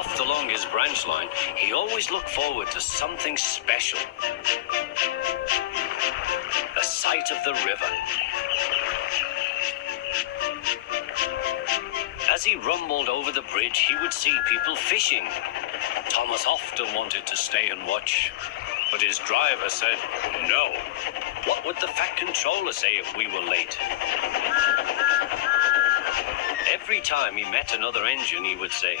puffed along his branch line, he always looked forward to something special. The sight of the river. As he rumbled over the bridge, he would see people fishing. Thomas often wanted to stay and watch, but his driver said no. What would the Fat Controller say if we were late? Every time he met another engine, he would say,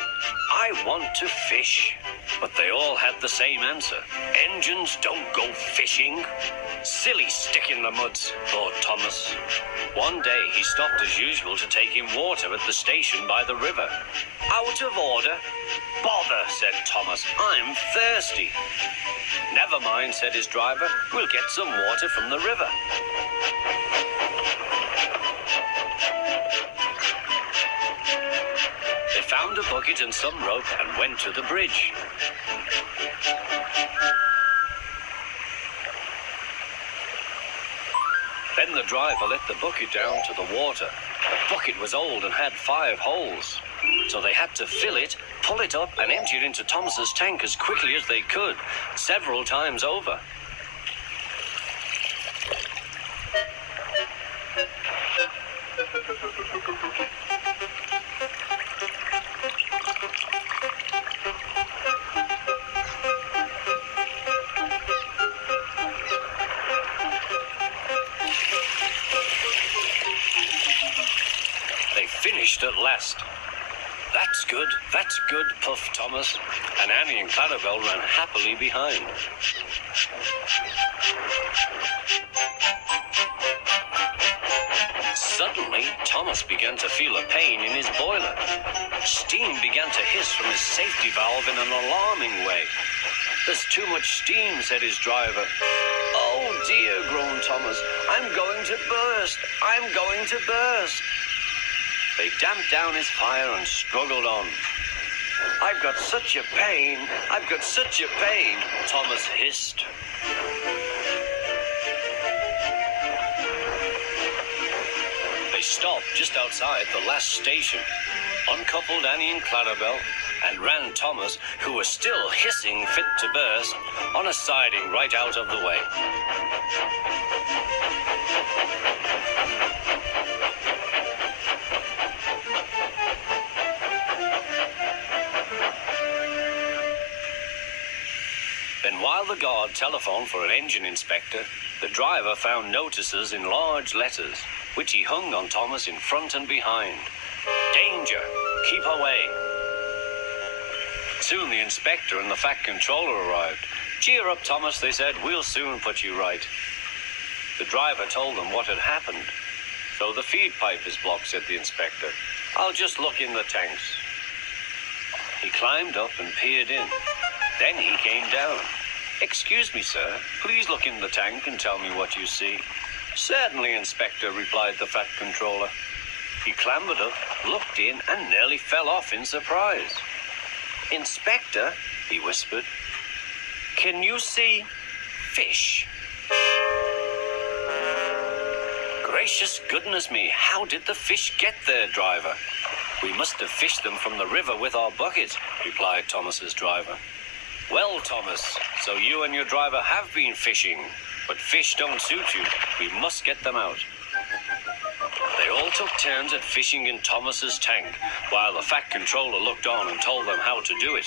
"I want to fish." But they all had the same answer. Engines don't go fishing. Silly stick in the muds, thought Thomas. One day he stopped as usual to take him water at the station by the river. Out of order? Bother, said Thomas. I'm thirsty. Never mind, said his driver. We'll get some water from the river. They found a bucket and some rope and went to the bridge. Then the driver let the bucket down to the water. The bucket was old and had 5 holes. So they had to fill it, pull it up, and empty it into Thomas's tank as quickly as they could, several times over. They finished at last. That's good, puffed Thomas, and Annie and Clarabel ran happily behind. Suddenly, Thomas began to feel a pain in his boiler. Steam began to hiss from his safety valve in an alarming way. There's too much steam, said his driver. Oh dear, groaned Thomas. I'm going to burst. I'm going to burst. They damped down his fire and struggled on. I've got such a pain. I've got such a pain, Thomas hissed. They stopped just outside the last station, uncoupled Annie and Clarabel, and ran Thomas, who was still hissing fit to burst, on a siding right out of the way. Then while the guard telephoned for an engine inspector, the driver found notices in large letters, which he hung on Thomas in front and behind. Danger! Keep away! Soon the inspector and the Fat Controller arrived. Cheer up, Thomas, they said. We'll soon put you right. The driver told them what had happened. So the feed pipe is blocked, said the inspector. I'll just look in the tanks. He climbed up and peered in. Then he came down. Excuse me, sir. Please look in the tank and tell me what you see. Certainly, Inspector, replied the Fat Controller. He clambered up, looked in, and nearly fell off in surprise. Inspector, he whispered, can you see fish? Gracious goodness me, how did the fish get there, driver? We must have fished them from the river with our bucket, replied Thomas's driver. Well, Thomas, so you and your driver have been fishing, but fish don't suit you. We must get them out. They all took turns at fishing in Thomas's tank, while the Fat Controller looked on and told them how to do it.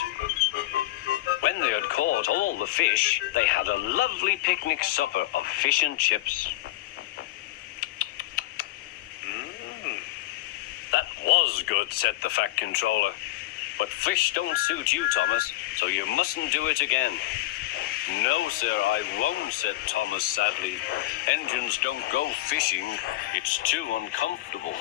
When they had caught all the fish, they had a lovely picnic supper of fish and chips. That was good, said the Fat Controller. But fish don't suit you, Thomas, so you mustn't do it again. No, sir, I won't, said Thomas sadly. Engines don't go fishing. It's too uncomfortable.